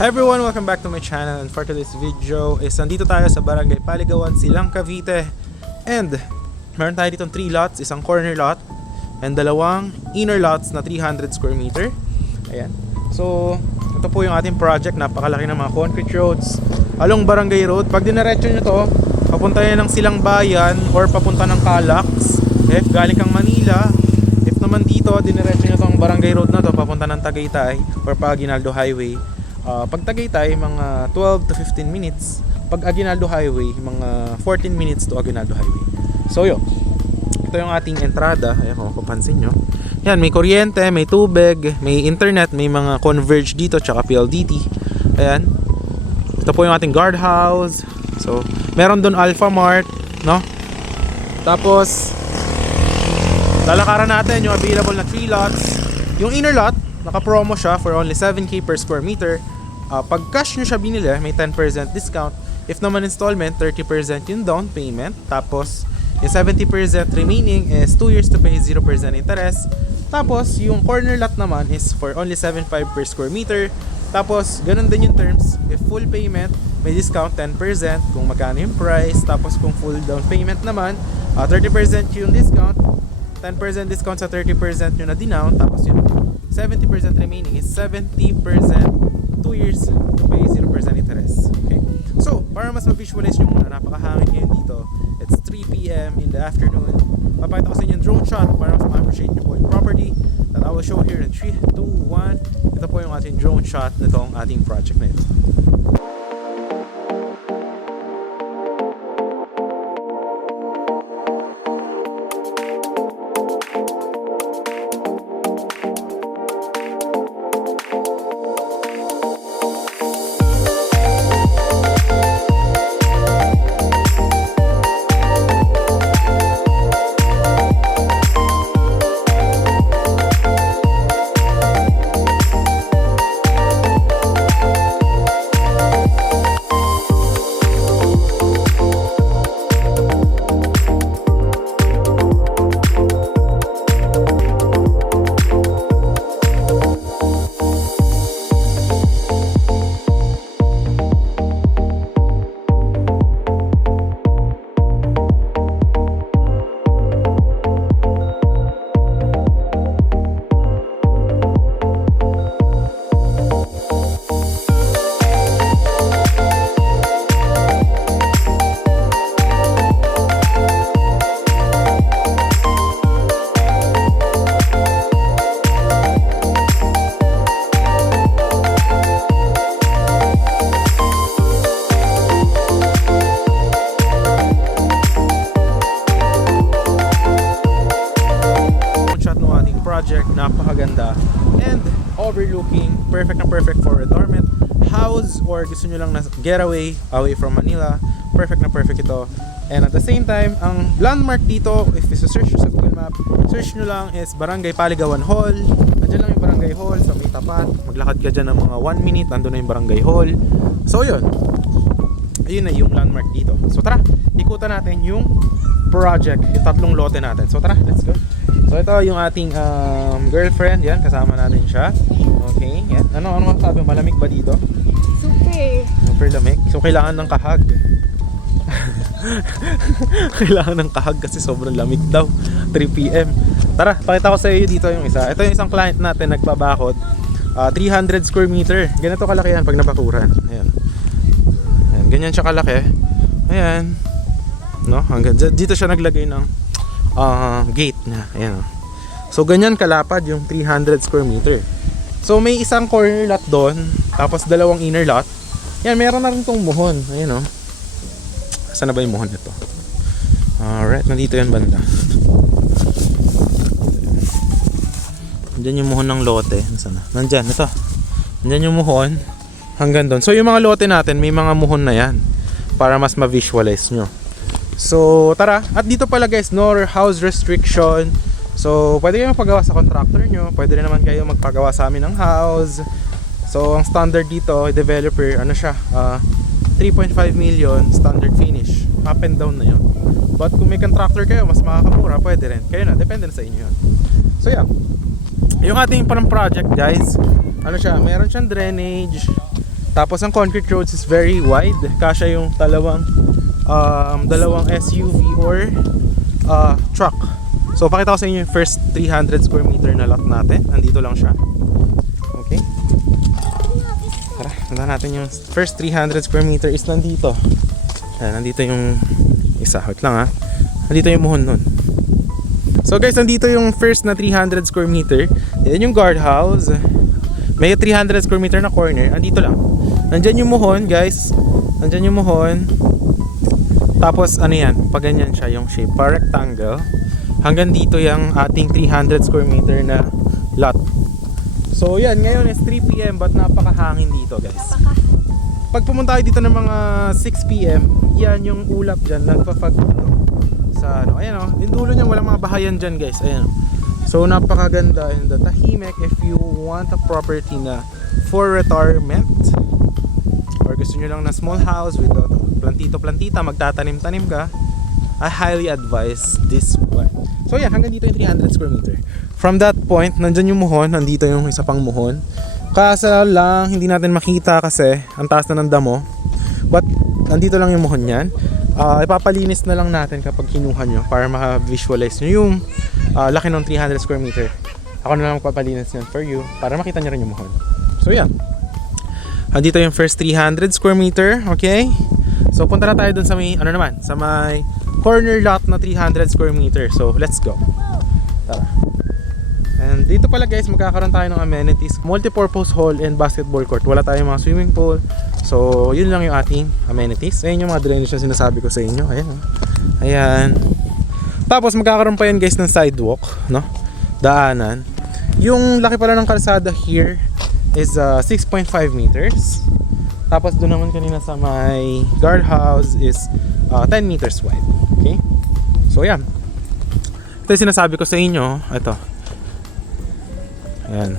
Hi everyone! Welcome back to my channel, and for today's video is nandito tayo sa Barangay Paligawan, Silang, Cavite. And meron tayo ditong 3 lots, isang corner lot and dalawang inner lots na 300 square meter. Ayan. So ito po yung ating project, napakalaki ng mga concrete roads along Barangay Road. Pag diniretso nyo to, papunta yan ng Silang Bayan or papunta ng Calax if galing kang Manila. If naman dito, diniretso nyo tong Barangay Road na to, papunta ng Tagaytay or pa Aguinaldo Highway. Pag Tagaytay, mga 12 to 15 minutes. Pag Aguinaldo Highway, mga 14 minutes to Aguinaldo Highway. So yun, ito yung ating entrada. Ayan, kung mapapansin nyo, yan, may kuryente, may tubig, may internet, may mga converge dito, tsaka PLDT. Ayan, ito po yung ating guardhouse. So meron doon Alpha Mart, no? Tapos lalakaran natin yung available na 3 lots. Yung inner lot, naka-promo siya for only 7k per square meter. Pag cash nyo siya binili, may 10% discount. If naman installment, 30% yung down payment. Tapos yung 70% remaining is 2 years to pay, 0% interest. Tapos yung corner lot naman is for only 7.5 per square meter. Tapos ganun din yung terms. If full payment, may discount 10% kung magkano yung price. Tapos kung full down payment naman, 30% yung discount, 10% discount sa 30% yung na-denown. Tapos yung 70% remaining is 70%, 2 years to pay, 0% interest. Okay? So, para mas ma-visualize nyo muna, napakahangin ngayon dito. It's 3 PM in the afternoon. Papakita ko sa inyo yung drone shot para mas ma-appreciate nyo po yung property that I will show here in 3, 2, 1. Ito po yung ating drone shot nitong ating project na ito. Napakaganda and overlooking, perfect na perfect for retirement house or gusto nyo lang na getaway away from Manila. Perfect na perfect ito. And at the same time, ang landmark dito, if isa-search sa Google Map, search nyo lang is Barangay Paligawan Hall. Nandiyan lang yung Barangay Hall sa may tapat. Maglakad ka dyan ng mga 1 minute, nandun na yung Barangay Hall. So yun, ayun na yung landmark dito. So tara, ikutan natin yung project, yung 3 lote natin. So tara, let's go. So ito yung ating girlfriend, yan, kasama natin siya. Okay, yan. Ano masasabi, malamig ba dito? Super lamig. So kailangan ng kahag. Kailangan ng kahag kasi sobrang lamig daw. 3 PM. Tara, pakita ko sa iyo dito yung isa. Ito yung isang client natin nagpabakod. 300 square meter. Ganito kalaki yan pag nabakuran. Ayan. Ayan, ganyan siya kalaki. Ayan. No, hanggang dito siya naglagay ng gate na. Ayan. So ganyan kalapad yung 300 square meter. So may isang corner lot doon, tapos dalawang inner lot. Yan, meron na rin tong muhon. Ayan o. Saan na ba yung muhon nito? Alright, nandito yan banda. Nandyan yung muhon ng lote. Nasaan na? Nandyan, ito. Nandyan yung muhon hanggang doon. So yung mga lote natin, may mga muhon na yan para mas ma-visualize nyo. So tara, at dito pala guys, no house restriction. So pwede kayo magpagawa sa contractor nyo, pwede rin naman kayo magpagawa sa amin ng house. So ang standard dito, developer, ano siya, 3.5 million standard finish. Up and down na yun. But kung may contractor kayo, mas makakamura, pwede rin. Kayo na, depende na sa inyo yun. So yeah, yung ating parang project guys, ano siya, meron siyang drainage, Tapos ang concrete roads is very wide. Kasya yung dalawang SUV or truck. So pakita ko sa inyo yung first 300 square meter na lot natin. Nandito lang siya. Okay. Tara, tignan natin yung first 300 square meter is nandito. Ayan, nandito yung isa. Wait lang ha. Nandito yung muhon nun. So guys, nandito yung first na 300 square meter. Yan yung guardhouse. May 300 square meter na corner. Andito lang. Nandyan yung muhon guys. Nandyan yung muhon. Tapos ano yan, pag ganyan siya yung shape, para rectangle. Hanggang dito yung ating 300 square meter na lot. So yan, ngayon is 3 PM but napakahangin dito guys. Pag pumunta kayo dito ng mga 6 PM, yan yung ulap dyan, nagpa-fog sa ano, ayan o, yung dulo niyan walang mga bahayan dyan guys, ayan. So napakaganda and tahimik if you want a property na for retirement or gusto nyo lang na small house with plantito-plantita, magtatanim-tanim ka, I highly advise this one. So yan, hanggang dito yung 300 square meter. From that point, nandyan yung muhon, nandito yung isa pang muhon. Kasa lang, hindi natin makita kasi ang taas na ng damo. But nandito lang yung muhon yan. Ipapalinis na lang natin kapag kinuha nyo para maka-visualize nyo yung laki ng 300 square meter. Ako na lang magpapalinis yan for you para makita nyo rin yung muhon. So yan. Andito yung first 300 square meter, okay? So punta na tayo dun sa may, ano naman, sa may corner lot na 300 square meter. So let's go. Tara. And dito pala guys, magkakaroon tayo ng amenities, multi-purpose hall and basketball court. Wala tayong mga swimming pool. So yun lang yung ating amenities. Ayan yung mga drainage na sinasabi ko sa inyo. Ayan. Ayan. Tapos magkakaroon pa yan guys ng sidewalk, no? Daanan. Yung laki pala ng kalsada here is 6.5 meters. Tapos doon naman kanina sa may guardhouse is 10 meters wide. Okay? So yan. Ito yung sinasabi ko sa inyo. Ito. Ayan.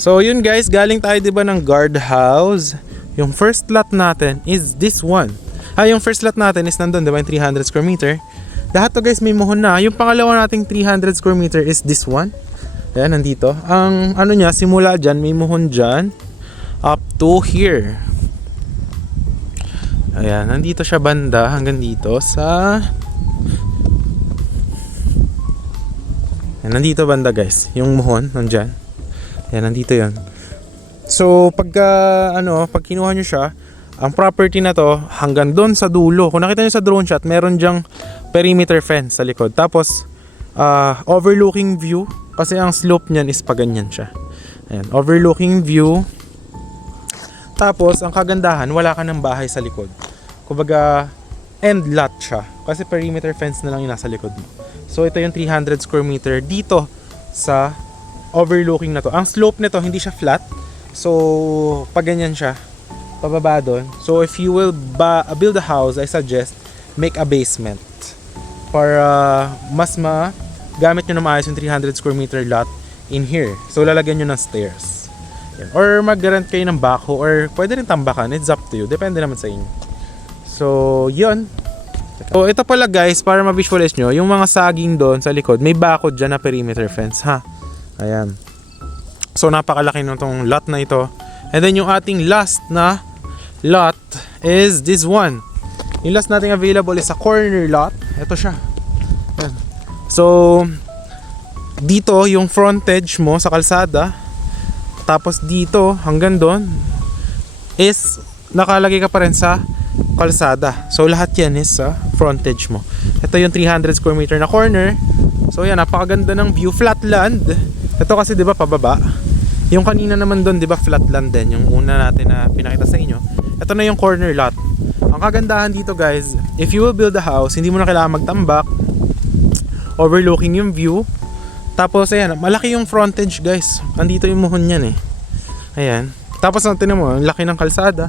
So yun guys, galing tayo diba ng guardhouse. Yung first lot natin is this one. Yung first lot natin is nandun diba yung 300 square meter. Lahat to guys may muhon na. Yung pangalawa nating 300 square meter is this one. Ayan, nandito. Ang ano niya, simula dyan, may muhon dyan up to here. Ayan, nandito siya banda hanggang dito sa... Ayan, nandito banda guys, yung muhon nandyan. Ayan, nandito yun. So pagka pag kinuha nyo siya, ang property na to hanggang doon sa dulo. Kung nakita nyo sa drone shot, meron dyang perimeter fence sa likod. Tapos overlooking view, kasi ang slope niyan is paganyan siya. Ayan, overlooking view. Tapos ang kagandahan, wala ka ng bahay sa likod. Kumbaga end lot siya, kasi perimeter fence na lang yung nasa likod mo. So ito yung 300 square meter dito sa overlooking na to. Ang slope nito hindi siya flat. So pag ganyan siya, pababa doon. So if you will build a house, I suggest make a basement para mas gamit nyo na maayos yung 300 square meter lot in here. So lalagyan nyo ng stairs. Yan. Or mag-rent kayo ng backhoe or pwede rin tambakan. It's up to you. Depende naman sa inyo. So yun. So ito pala guys, para ma-visualize nyo, yung mga saging doon sa likod, may bakod dyan na perimeter fence ha. Ayan. So napakalaki nung tong lot na ito. And then yung ating last na lot is this one. Yung last nating available is a corner lot. Ito siya. Ayan. So dito yung frontage mo sa kalsada. Tapos dito hanggang doon is nakalagay ka pa rin sa kalsada. So lahat yan is sa frontage mo. Ito yung 300 square meter na corner. So yan, napakaganda ng view. Flat land. Ito kasi 'di ba pababa. Yung kanina naman doon 'di ba flat land din, yung una natin na pinakita sa inyo. Ito na yung corner lot. Ang kagandahan dito guys, if you will build a house, hindi mo na kailangan magtambak. Overlooking yung view. Tapos ayan, malaki yung frontage guys. Andito yung muhon niyan eh. Ayan. Tapos tingnan mo, ang laki ng kalsada.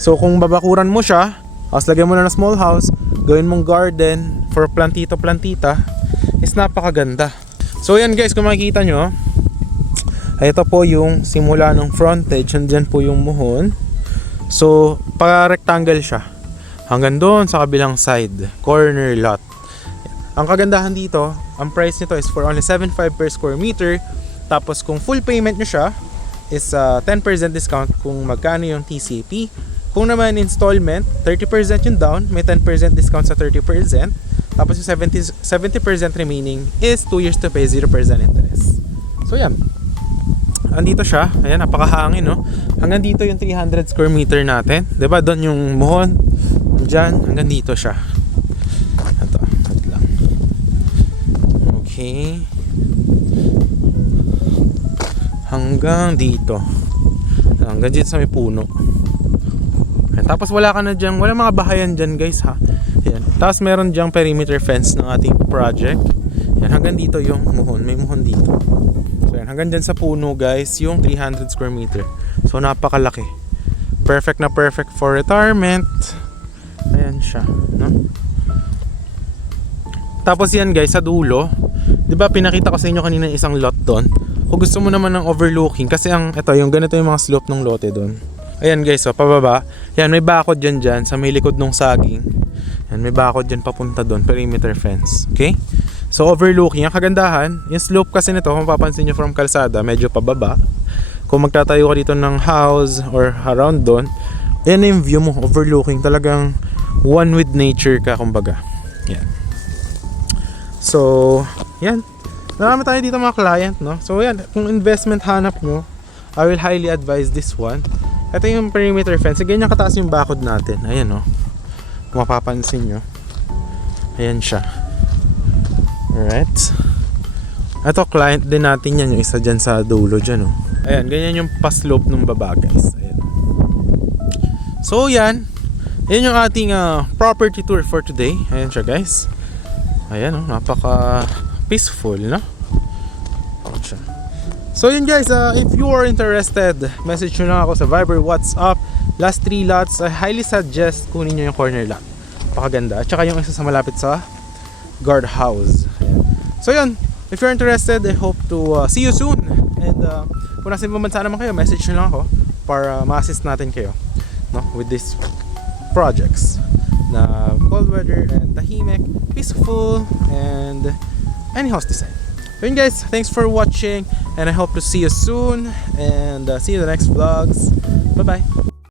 So kung babakuran mo siya, tapos lagyan mo na ng small house, gawin mong garden for plantito-plantita, is napakaganda. So ayan guys, kung makikita nyo, ito po yung simula ng frontage, andyan po yung muhon. So pa-rectangle siya hanggang doon sa kabilang side, corner lot. Ang kagandahan dito, ang price nito is for only 7.5 per square meter. Tapos kung full payment nyo siya is 10% discount kung magkano yung TCP. Kung naman installment, 30% yung down, may 10% discount sa 30%. Tapos yung 70% remaining is 2 years to pay 0% interest. So yan. Andito siya. Ayan, napakahangin, no? Hanggang dito yung 300 square meter natin. 'Di ba? Doon yung muhon. Diyan, hanggang dito siya. Ito, at lang. Okay. Hanggang dito. Hanggang dito sa may puno. Ayan, tapos wala ka na dyan, wala mga bahayan dyan guys ha. Ayan. Tapos meron dyang perimeter fence ng ating project. Ayan, hanggang dito yung muhon. May muhon dito. So ayan, hanggang dyan sa puno guys, yung 300 square meter. So napakalaki. Perfect na perfect for retirement. Ayan siya, no? Tapos yan guys, sa dulo, 'di ba pinakita ko sa inyo kanina isang lot doon. Kung gusto mo naman ng overlooking, kasi ito, yung ganito yung mga slope ng lote doon. Ayan guys, so pababa. Yan, may bakod dyan sa may likod ng saging. Yan, may bakod dyan papunta doon, perimeter fence. Okay? So overlooking, ang kagandahan, yung slope kasi nito, kung mapapansin nyo from kalsada, medyo pababa. Kung magtatayo ka dito ng house or around doon, ayan yung view mo, overlooking. Talagang one with nature ka, kumbaga. Yan. So, yan. Marami tayo dito mga client, no? So yan, kung investment hanap mo, I will highly advise this one. Ito yung perimeter fence. Ganyan kataas yung bakod natin. Ayan, no? Kung mapapansin nyo. Ayan siya. Alright. Ito, client din natin yan. Yung isa dyan sa dulo dyan, no? Ayan, ganyan yung pa-slope ng baba, guys. Ayan. So yan. Ayan yung ating property tour for today. Ayan siya, guys. Ayan, no? Napaka peaceful, no? So yun guys, if you are interested, message nyo lang ako sa Viber, WhatsApp. Last 3 lots, I highly suggest kunin nyo yung corner lot. Pakaganda. At saka yung isa sa malapit sa guardhouse. Ayan. So yun, if you're interested, I hope to see you soon. And kung nasa ibang bansa naman kayo, message nyo lang ako para ma-assist natin kayo, no, with these projects na cold weather and tahimik, peaceful, and any house design. So yun guys, thanks for watching and I hope to see you soon and see you in the next vlogs. Bye bye.